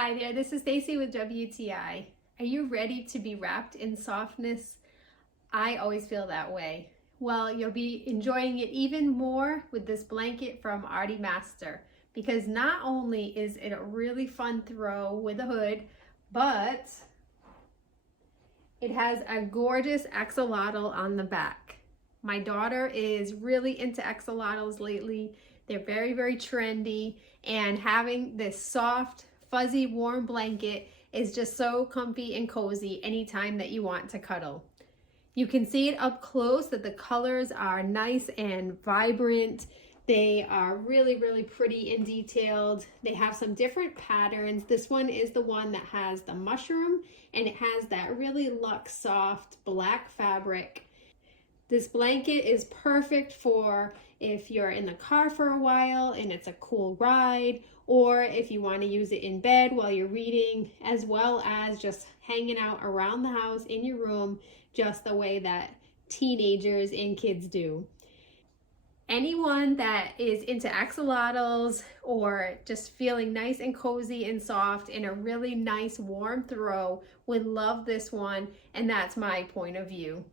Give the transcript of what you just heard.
Hi there, this is Stacy with WTI. Are you ready to be wrapped in softness? I always feel that way. Well, you'll be enjoying it even more with this blanket from ARTIEMASTER, because not only is it a really fun throw with a hood, but it has a gorgeous axolotl on the back. My daughter is really into axolotls lately. They're very, very trendy, and having this soft, fuzzy, warm blanket is just so comfy and cozy anytime that you want to cuddle. You can see it up close that the colors are nice and vibrant. They are really, really pretty and detailed. They have some different patterns. This one is the one that has the mushroom, and it has that really luxe soft black fabric. This blanket is perfect for if you're in the car for a while and it's a cool ride, or if you want to use it in bed while you're reading, as well as just hanging out around the house in your room, just the way that teenagers and kids do. Anyone that is into axolotls or just feeling nice and cozy and soft in a really nice warm throw would love this one, and that's my point of view.